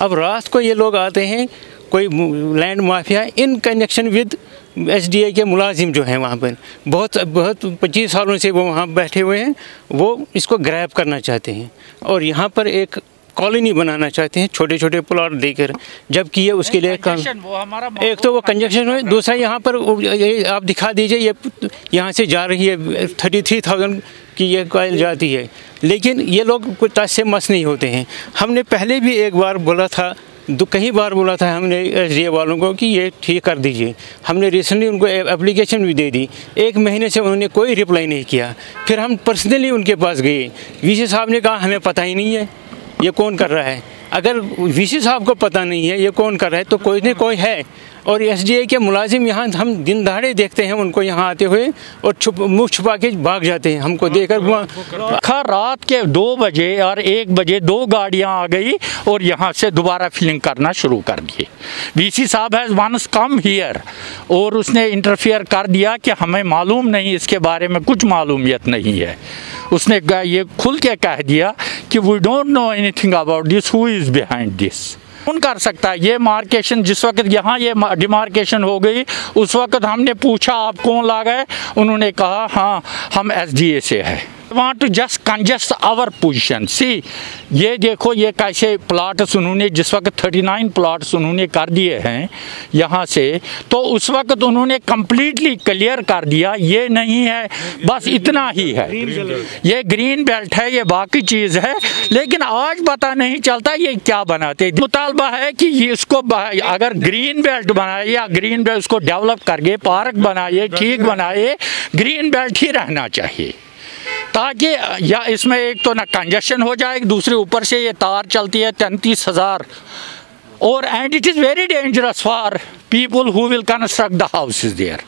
अब रात को ये लोग आते हैं, कोई land mafia in connection with SDA के मुलाजिम जो हैं वहाँ पर बहुत 25 सालों से वो वहाँ बैठे हुए हैं, वो इसको ग्रैब करना चाहते हैं और यहाँ पर एक कॉलोनी बनाना चाहते हैं, छोटे छोटे प्लॉट देकर, जबकि ये उसके लिए एक तो वो कंजक्शन है, दूसरा यहाँ पर ये आप दिखा दीजिए, ये यहाँ से जा रही है 33,000 की ये कॉइल जाती है, लेकिन ये लोग कुछ टच से मस नहीं होते हैं। हमने पहले भी एक बार बोला था, कई बार बोला था हमने SDA वालों को कि ये ठीक कर दीजिए। हमने रिसेंटली उनको एप्लीकेशन भी दे दी, 1 महीने से उन्होंने कोई रिप्लाई नहीं किया। फिर हम पर्सनली उनके पास गए, VC साहब ने कहा हमें पता ही नहीं है ये कौन कर रहा है। अगर VC साहब को पता नहीं है ये कौन कर रहा है तो कोई न कोई है। और SDA के मुलाजिम यहाँ हम दिन दहाड़े देखते हैं उनको यहाँ आते हुए और मुँह छुपा के भाग जाते हैं, हमको देखकर। रात के 2 बजे और 1 बजे 2 गाड़ियाँ आ गई और यहाँ से दोबारा फिलिंग करना शुरू कर दिए। VC साहब हैज़ वंस कम हियर और उसने इंटरफियर कर दिया कि हमें मालूम नहीं, इसके बारे में कुछ मालूमियत नहीं है। उसने ये खुल के कह दिया कि we don't know anything about this, who is behind this. कौन कर सकता है ये मार्केशन? जिस वक्त यहाँ ये डिमार्केशन हो गई उस वक्त हमने पूछा आप कौन ला गए, उन्होंने कहा हाँ हम SDA से है। Want to just congest our position. See, ये देखो ये कैसे प्लाट्स उन्होंने, जिस वक्त 39 प्लाट्स उन्होंने कर दिए हैं यहाँ से, तो उस वक्त उन्होंने कम्प्लीटली क्लियर कर दिया ये नहीं है, बस इतना ही है, ये ग्रीन बेल्ट है, ये बाकी चीज़ है। लेकिन आज पता नहीं चलता ये क्या बनाते। मुतालबा है कि ये इसको अगर ग्रीन बेल्ट बनाए या ग्रीन बेल्ट उसको डेवलप करके पार्क बनाए, ठीक बनाए, ग्रीन बेल्ट ही रहना चाहिए, ताकि या इसमें एक तो ना कंजेशन हो जाए, दूसरे ऊपर से ये तार चलती है 33,000 और and it is very dangerous for people who will construct the houses there.